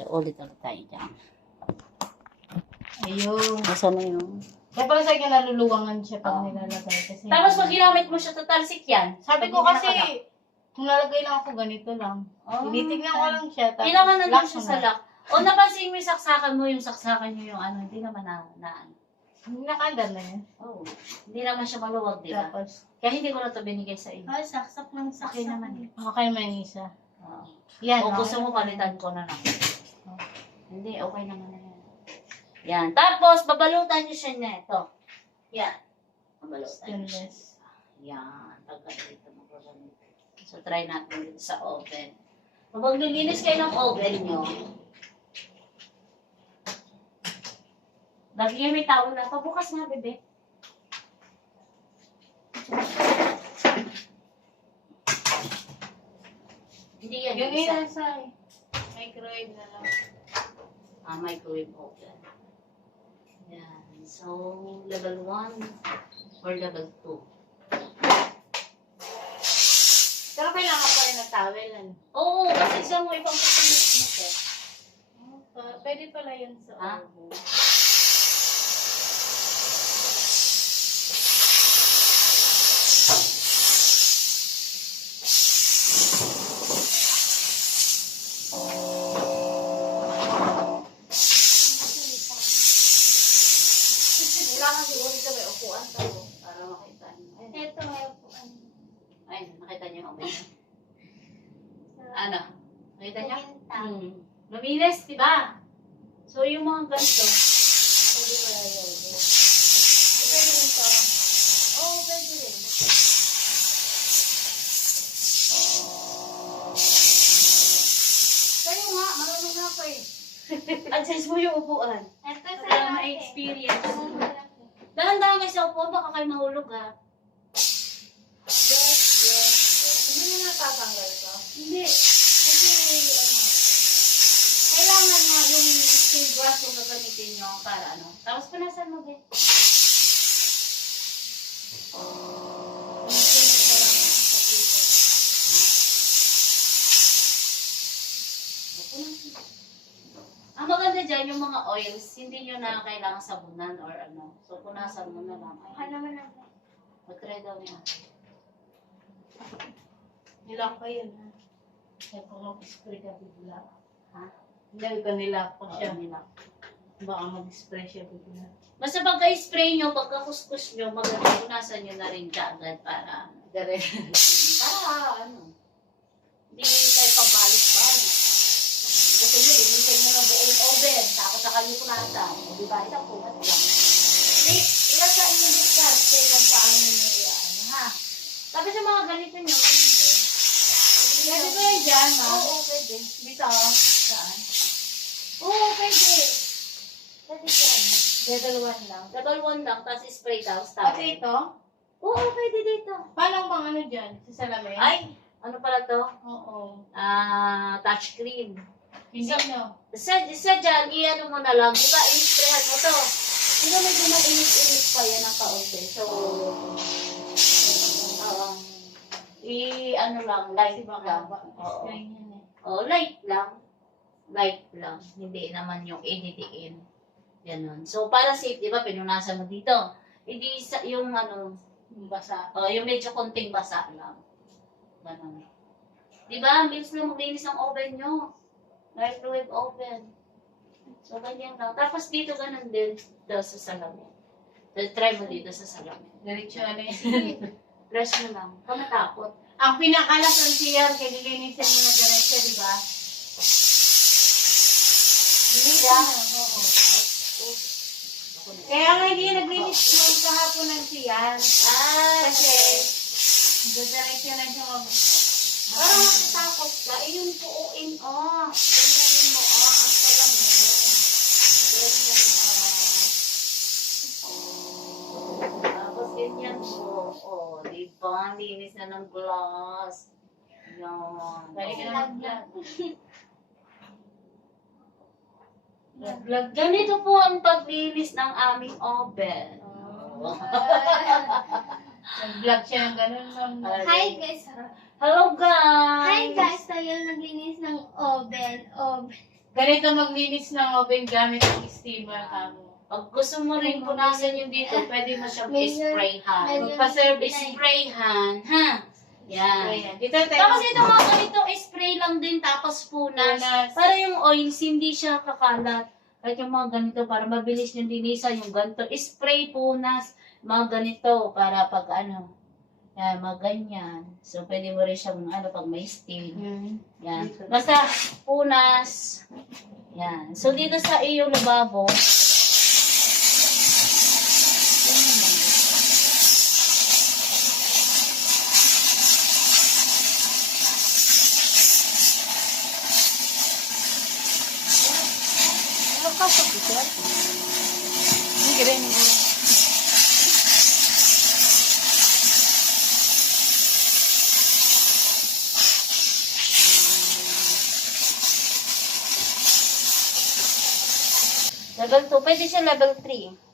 So, ulit tayo dyan. Ayun. Nasaan na yun? Kaya pala sa'yo naluluwangan siya pag nilalagay. Kasi Tapos pag ginamit mo siya, tatalsik yan. sabi Pag ko hindi kasi, nakalak. kung nalagay lang ako ganito lang. Tinitignan ko lang siya. Tapos Kailangan na lock lang siya ko sa na. lock. O napansin mo yung saksakan mo, yung saksakan nyo yung ano, hindi naman na ano. Hindi nakaandar na yan. Oo. Hindi naman siya maluwag, di ba? Tapos, Kaya hindi ko na ito binigay sa inyo. ay, saksak ng saksak. Okay naman eh. Okay naman yung isa. Oo. Yan. O okay. gusto mo palitan ko na lang. Hindi, okay naman na yan. Yan. Tapos, babalutan nyo siya na ito. Yan. Babalutan nyo siya. Stainless. Yan. Pagka dito magbabalot. So, try natin dito sa oven. Kapag nilinis kayo ng oven nyo, lagi may tawag na. Pabukas nga, bebe. Hindi yan. Yung isa. isa sa microwave na lang. Microwave oven. Yan. So, level 1 or level 2. Pero kailangan pa rin ng towel. Ano? Oo, kasi isa mo ibang kasunod mo ko. Pwede pala yun sa Ha? oven. Kailangan siguro dito may upuan tayo para makita niyo. Ayun. Ito may upuan. Ayun, nakita niyo yung oven niya. Ano? Nakita niyo? Luminis, di ba? So, yung mga ganito, pwede pala yun. Pwede rin to. Oo, pwede rin. Kayo nga, marunong na ako eh. Adjust mo yung upuan. Ito sa Para laki. ma-experience. Dahan-dahan kayo sa upuan, baka kayo mahulog ha. Hindi mo natatanggal to. Hindi. Kasi, ano, kailangan nga yung steel brush yung gagamitin nyo para ano. Tapos punasan mo, be. Ang maganda dyan, yung mga oils, hindi nyo na kailangan sabunan or ano. So, punasan mo na lang. Baka naman ako. Mag-try daw niya. Nilak ko yun ha. Kaya kung mag-spray ka bigla. Ha? Hindi ko nilak ko siya. Nila. Baka mag-spray siya bigla. Basta pagka-spray nyo, pagka-kuskus nyo, maganda punasan nyo na rin kaagad para, para ano, hindi kayo pabalik-balik. Kasi nyo, linisin nyo na buong oven, tapos saka nyo punasan. O diba, isang punas lang. Ilasaan nyo discard kung paano nyo i-ano, ha? Tapos yung mga ganito nyo, ganito din. Pwede ko yan dyan ha? Oo, pwede. Dito. Saan? Oo, pwede. Pwede dyan. Dalawan lang. Dadalwan lang, tapos spray daw, Pati ito? Oo, pwede dito. Paano bang ano dyan? Sa salamin? Ay, ano pala to? Oo. Touchscreen. Hindi no. Isa dyan, i-ano mo na lang. Diba, in-sprayhan mo to. Diba medyo mainit-init pa yan ang kaunti. So, i-ano lang, light Kasi baka lang. Oo. spray yan eh. Oh, light lang. Light lang. Hindi naman yung editiin. Ganon. So, para safe, di ba, pinunasan mo dito. Hindi yung ano, Yung basa. yung medyo konting basa lang. Ganon. Di ba, bilis na maglinis ng oven nyo. Microwave oven. So, ganyan lang. Tapos dito, ganon din. Dito sa salamin. So, try mo dito sa salamin. Diretso ano yun. Press mo lang. Huwag matakot. Ang pinakalas ng CR, kaya nilinisin mo na diretso, di ba? Linisin Yeah. mo. Oo. Kaya nga hindi naglinis mo kahapon ng CR. Kasi, diretso na siya mag... Parang matatakot ka. Yung puuin, ganyan mo, ang salamin. Ganyan, Tapos ganyan mo, diba? Ang linis na ng glass. Yan. Balik ka na mag-vlog. Ganito po ang paglinis ng aming oven. Nag-vlog siya ng ganun. Hi guys! Hello guys! Hi guys! Tayo naglinis ng oven. Ganito maglinis ng oven gamit ang steamer kamo. Pag gusto mo rin punasan yung dito, pwede mo siyang sprayhan. Magpa-service. Sprayhan, ha? Yan. Ayan. Dito tayo. Tapos ito mga ganito, spray lang din, tapos punas. Punas. Para yung oils, hindi siya kakalat. Kahit yung mga ganito, para mabilis yung linisan, yung ganito, spray, punas, mga ganito, para pag ano, yan, mga ganyan. So, pwede mo rin siyang, pag may stain. Yan. Basta, punas. Yan. So, dito sa iyong lababo, Hindi rin. level 2, pwede siya level 3.